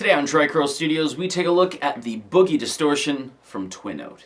Today on Tricurl Studios, we take a look at the Boogie Distortion from Twinote.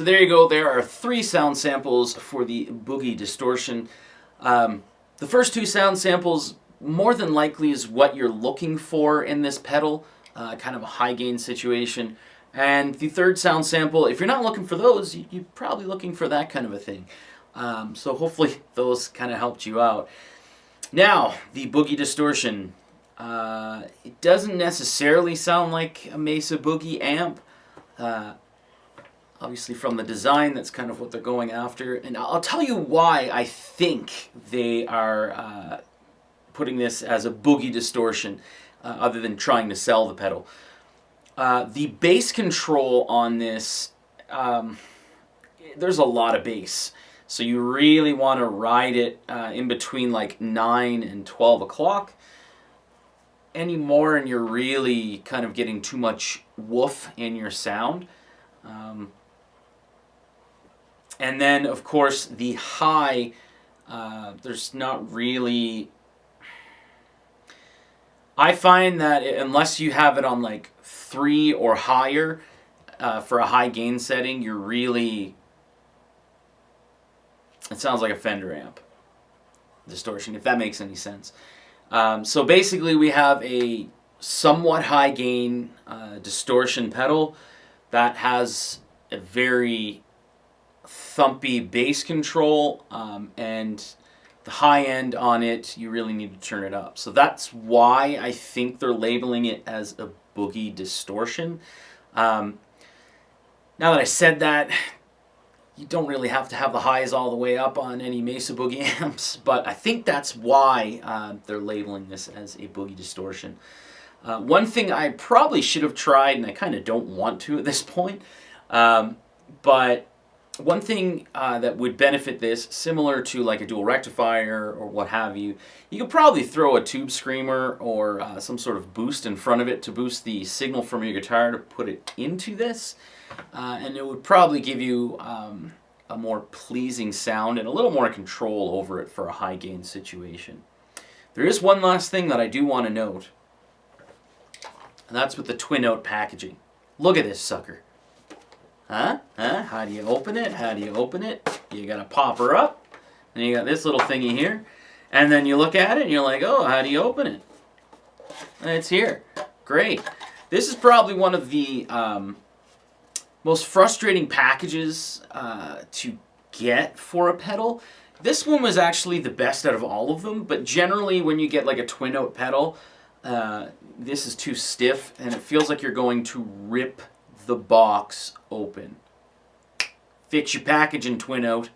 So there you go. There are 3 sound samples for the Boogie Distortion. The first 2 sound samples more than likely is what you're looking for in this pedal, kind of a high gain situation. And the third sound sample, if you're not looking for those, you're probably looking for that kind of a thing. So hopefully those kind of helped you out. Now, the Boogie Distortion. It doesn't necessarily sound like a Mesa Boogie amp. Obviously from the design, that's kind of what they're going after. And I'll tell you why I think they are putting this as a Boogie Distortion, other than trying to sell the pedal. The bass control on this, there's a lot of bass. So you really want to ride it in between like 9 and 12 o'clock. Any more and you're really kind of getting too much woof in your sound. And then, of course, the high, there's not really... I find that unless you have it on like 3 or higher for a high gain setting, you're really... It sounds like a Fender amp distortion, if that makes any sense. So basically we have a somewhat high gain distortion pedal that has a very thumpy bass control, and the high end on it, you really need to turn it up. So that's why I think they're labeling it as a Boogie Distortion. Now that I said that, you don't really have to have the highs all the way up on any Mesa Boogie amps, but I think that's why they're labeling this as a Boogie Distortion. One thing I probably should have tried, and I kind of don't want to at this point, but one thing that would benefit this, similar to like a dual rectifier or what have you, you could probably throw a tube screamer or some sort of boost in front of it to boost the signal from your guitar to put it into this. And it would probably give you a more pleasing sound and a little more control over it for a high gain situation. There is one last thing that I do want to note, and that's with the Twinote packaging. Look at this sucker. Huh? How do you open it? How do you open it? You gotta pop her up, and you got this little thingy here, and then you look at it and you're like, oh, how do you open it? And it's here. Great. This is probably one of the most frustrating packages to get for a pedal. This one was actually the best out of all of them, but generally when you get like a Twinote pedal, this is too stiff and it feels like you're going to rip the box open. Fix your packaging, Twinote.